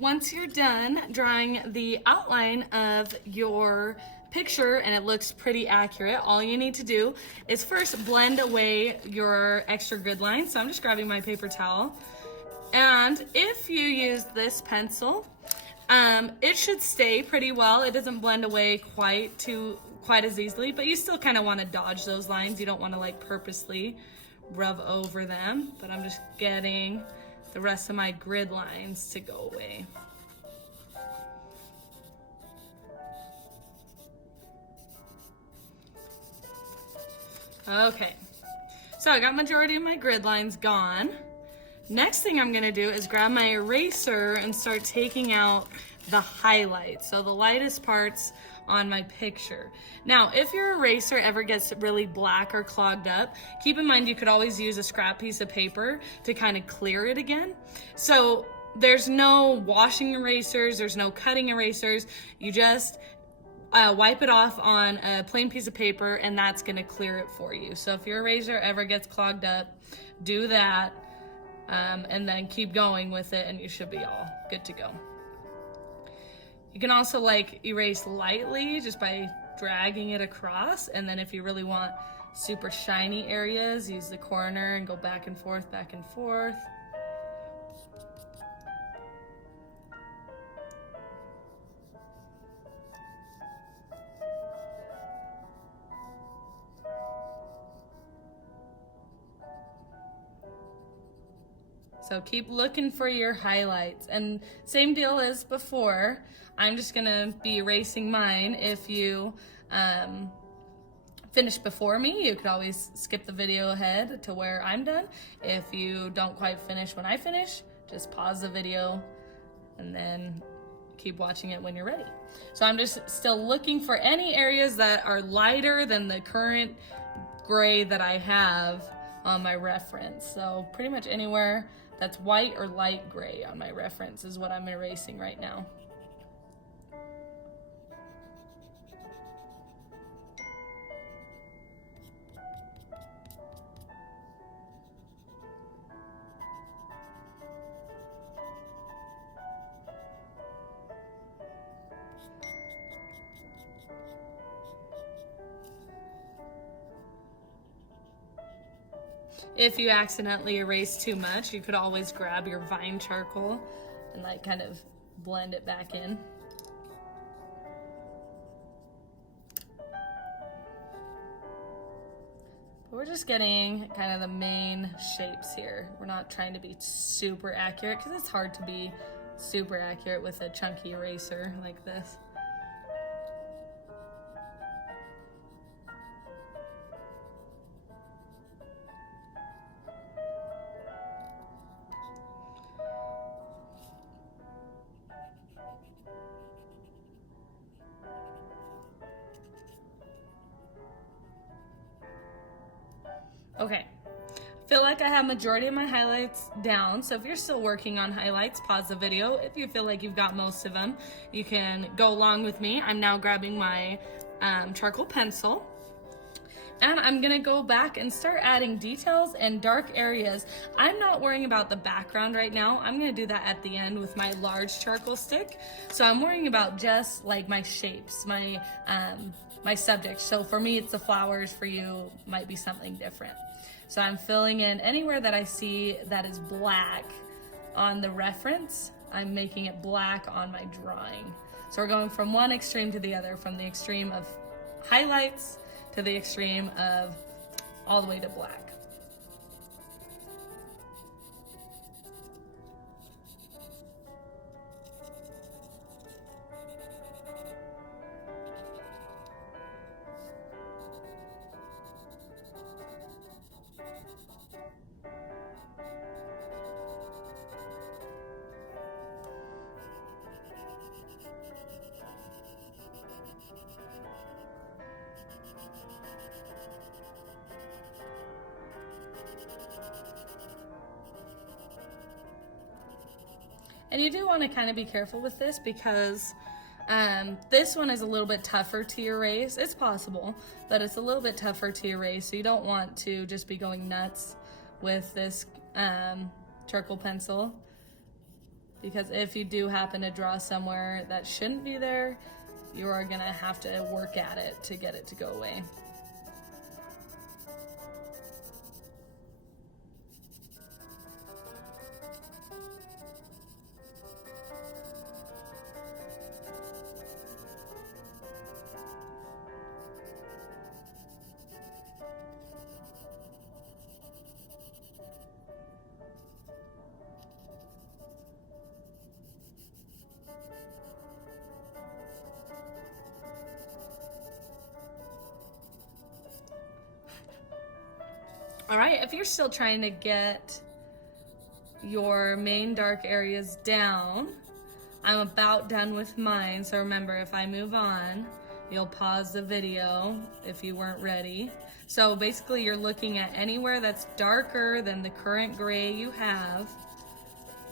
once you're done drawing the outline of your picture and it looks pretty accurate, all you need to do is first blend away your extra grid lines. So I'm just grabbing my paper towel. And if you use this pencil, it should stay pretty well. It doesn't blend away quite as easily, but you still kind of want to dodge those lines. You don't want to like purposely rub over them, but I'm just getting the rest of my grid lines to go away. Okay, so I got majority of my grid lines gone. Next thing I'm gonna do is grab my eraser and start taking out the highlights, so the lightest parts on my picture. Now, if your eraser ever gets really black or clogged up, keep in mind you could always use a scrap piece of paper to kind of clear it again. So there's no washing erasers, there's no cutting erasers. You just wipe it off on a plain piece of paper and that's gonna clear it for you. So if your eraser ever gets clogged up, do that and then keep going with it and you should be all good to go. You can also like erase lightly just by dragging it across, and then if you really want super shiny areas, use the corner and go back and forth, back and forth. So keep looking for your highlights, and same deal as before. I'm just gonna be erasing mine. If you finish before me, you could always skip the video ahead to where I'm done. If you don't quite finish when I finish, just pause the video and then keep watching it when you're ready. So I'm just still looking for any areas that are lighter than the current gray that I have on my reference. So pretty much anywhere that's white or light gray on my reference is what I'm erasing right now. If you accidentally erase too much, you could always grab your vine charcoal and like kind of blend it back in. But we're just getting kind of the main shapes here. We're not trying to be super accurate because it's hard to be super accurate with a chunky eraser like this. Okay, I feel like I have majority of my highlights down, so if you're still working on highlights, pause the video. If you feel like you've got most of them, you can go along with me. I'm now grabbing my charcoal pencil, and I'm gonna go back and start adding details and dark areas. I'm not worrying about the background right now. I'm gonna do that at the end with my large charcoal stick. So I'm worrying about just like my shapes, my subject. So for me, it's the flowers. For you, might be something different. So I'm filling in anywhere that I see that is black on the reference. I'm making it black on my drawing. So we're going from one extreme to the other, from the extreme of highlights to the extreme of all the way to black. And you do want to kind of be careful with this because this one is a little bit tougher to erase. It's possible, but it's a little bit tougher to erase. So you don't want to just be going nuts with this charcoal pencil. because if you do happen to draw somewhere that shouldn't be there, you are gonna have to work at it to get it to go away. All right, if you're still trying to get your main dark areas down, I'm about done with mine. So remember, if I move on, you'll pause the video if you weren't ready. So basically you're looking at anywhere that's darker than the current gray you have,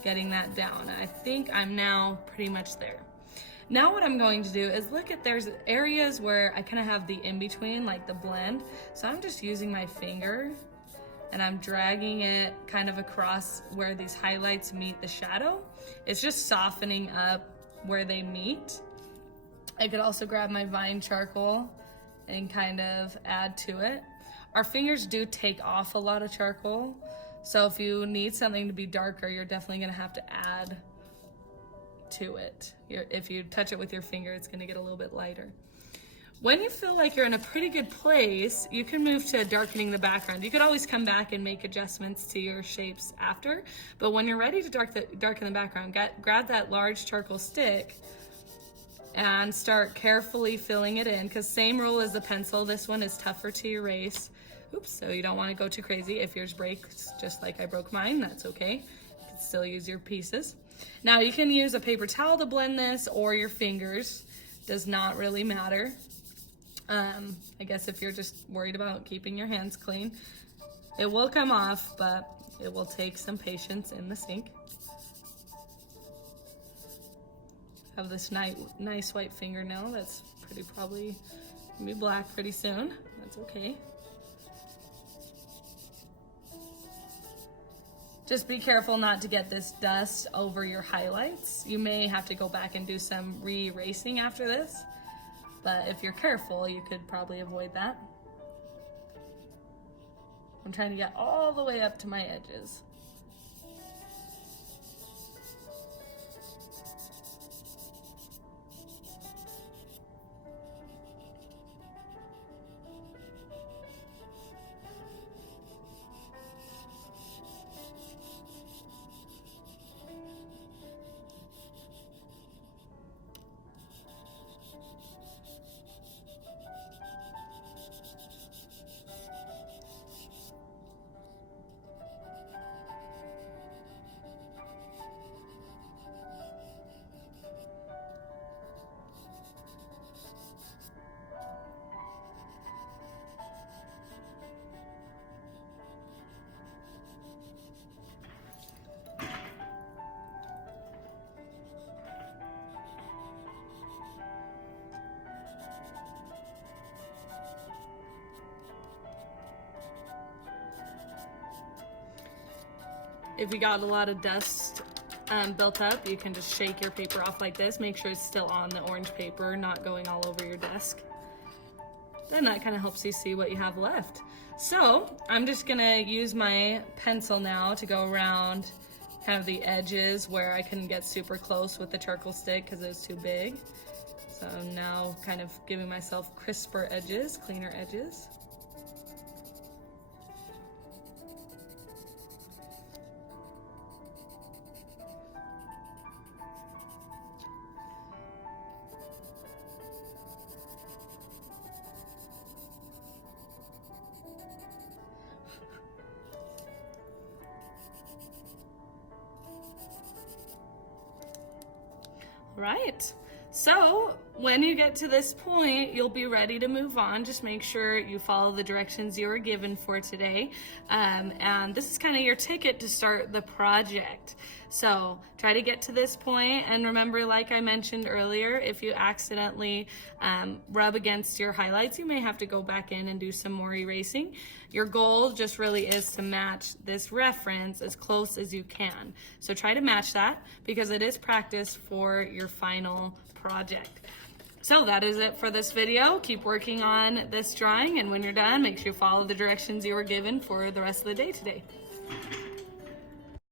getting that down. I think I'm now pretty much there. Now what I'm going to do is look at, there's areas where I kind of have the in-between, like the blend. So I'm just using my finger and I'm dragging it kind of across where these highlights meet the shadow. It's just softening up where they meet. I could also grab my vine charcoal and kind of add to it. Our fingers do take off a lot of charcoal, so if you need something to be darker, you're definitely gonna have to add to it. If you touch it with your finger, it's gonna get a little bit lighter. When you feel like you're in a pretty good place, you can move to darkening the background. You could always come back and make adjustments to your shapes after, but when you're ready to darken the background, grab that large charcoal stick and start carefully filling it in, because same rule as the pencil, this one is tougher to erase. Oops, so you don't want to go too crazy. If yours breaks just like I broke mine, that's okay. You can still use your pieces. Now you can use a paper towel to blend this, or your fingers, does not really matter. I guess if you're just worried about keeping your hands clean, it will come off, but it will take some patience in the sink. Have this nice white fingernail that's probably gonna be black pretty soon. That's okay. Just be careful not to get this dust over your highlights. You may have to go back and do some re-erasing after this, but if you're careful, you could probably avoid that. I'm trying to get all the way up to my edges. If you got a lot of dust built up, you can just shake your paper off like this. Make sure it's still on the orange paper, not going all over your desk. Then that kind of helps you see what you have left. So I'm just gonna use my pencil now to go around kind of the edges where I couldn't get super close with the charcoal stick because it was too big. So I'm now kind of giving myself crisper edges, cleaner edges. Right, so when you get to this point, you'll be ready to move on. Just make sure you follow the directions you were given for today. And this is kind of your ticket to start the project. So try to get to this point, and remember, like I mentioned earlier, if you accidentally rub against your highlights, you may have to go back in and do some more erasing. Your goal just really is to match this reference as close as you can. So try to match that, because it is practice for your final project. So that is it for this video. Keep working on this drawing, and when you're done, make sure you follow the directions you were given for the rest of the day today.